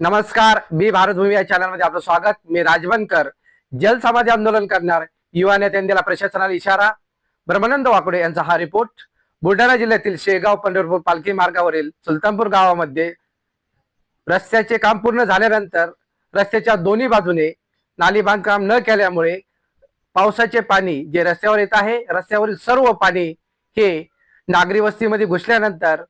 नमस्कार, मी भारतभूमी या चॅनलमध्ये आपलं स्वागत। मी राजवणकर। जल समाधी आंदोलन करणार युवा नेत्यांनी दिला प्रशासनाला इशारा। ब्रह्मानंद वाकडे यांचा हा रिपोर्ट। बुलढाणा जिल्ह्यातील शेगाव पंढरपूर पालखी मार्गावरील सुलतानपूर गावामध्ये रस्त्याचे काम पूर्ण झाल्यानंतर रस्त्याच्या दोन्ही बाजूने नाली बांधकाम न केल्यामुळे पावसाचे पाणी जे रस्त्यावर येत आहे, रस्त्यावरील सर्व पाणी हे नागरी वस्तीमध्ये घुसल्यानंतर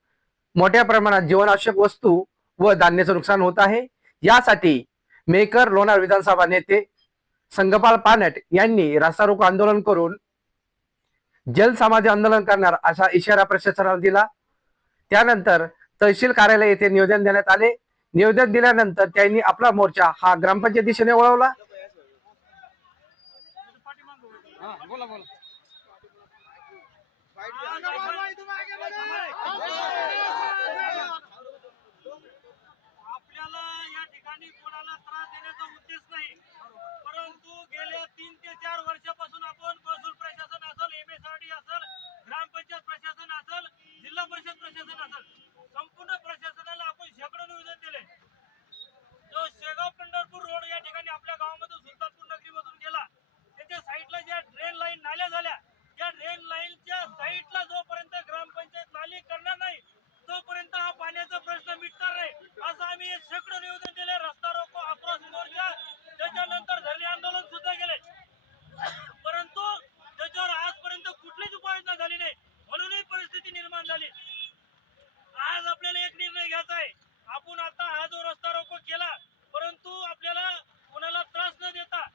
मोठ्या प्रमाणात जीवनावश्यक वस्तू व धान्याचं नुकसान होत आहे। यासाठी मेकर लोणार विधानसभा नेते संगपाल पानट यांनी रास्ता रोको आंदोलन करून जल समाधी आंदोलन करणार असा इशारा प्रशासनाला दिला। त्यानंतर तहसील कार्यालय येथे निवेदन देण्यात आले। निवेदन दिल्यानंतर त्यांनी आपला मोर्चा हा ग्रामपंचायत दिशेने वळवला। आपल्याला या ठिकाणी कोणाला त्रास देण्याचा उद्देश नाही, परंतु गेल्या 3 ते 4 वर्षापासून आपण महसूल प्रशासन असेल, MSRD असेल, ग्रामपंचायत प्रशासन असेल, जिल्हा परिषद प्रशासन असेल, संपूर्ण प्रशासनाला आपण शेकडो निवेदन दिले। जो शेगाव पंढरपूर रोड या ठिकाणी आपल्या गावामधून सुलतानपूर नगरीमधून गेला, त्याच्या साईडला ज्या ड्रेन लाईन नाल्या झाल्या, त्या ड्रेन लाईनच्या साईडला जोपर्यंत ग्रामपंचायत नाली करणार नाही तोपर्यंत हा पाण्याचा प्रश्न मिटणार नाही, असं आम्ही शेकडो निवेदन दिले। रस्ता रोको, आक्रोश मोर्चा, त्याच्यानंतर धरणे आंदोलन सुद्धा केले, परंतु त्याच्यावर आजपर्यंत कुठलीच उपाययोजना झाली नाही, म्हणून ही परिस्थिती निर्माण झाली। आज आपल्याला एक निर्णय घ्यायचा आहे। आपण आता हा जो रस्ता रोको केला, परंतु आपल्याला कोणाला त्रास न देता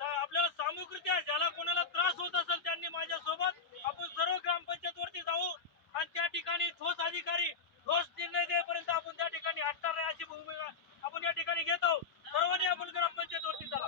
आपल्याला सामूहिकरित्या ज्याला कोणाला त्रास होत असेल त्यांनी माझ्यासोबत आपण सर्व ग्रामपंचायत वरती जाऊ आणि त्या ठिकाणी ठोस अधिकारी ठोस निर्णय देईपर्यंत आपण त्या ठिकाणी हटणार नाही, अशी भूमिका आपण या ठिकाणी घेत आहोत। सर्वांनी आपण ग्रामपंचायत वरती चला।